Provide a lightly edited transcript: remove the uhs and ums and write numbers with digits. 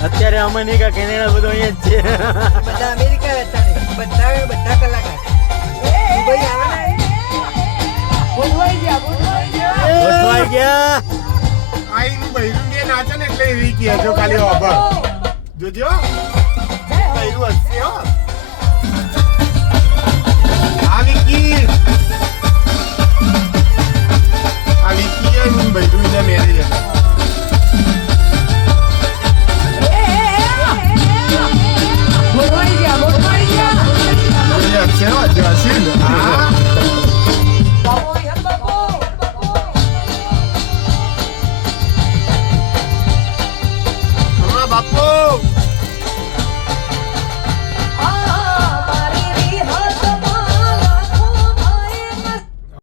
અત્યારે America Canada બધું અહીંયા જ છે બધા અમેરિકા અત્યારે બધા કલાકાર દુબઈ ગોઠવાઈ ગયા આઈનું બૈરું કે નાચે ને એટલે એવી કહે છો ખાલી ઓભર જોજો બૈરું હસશે હો આ વિકી એનું બૈરું ને મેરેજ હતા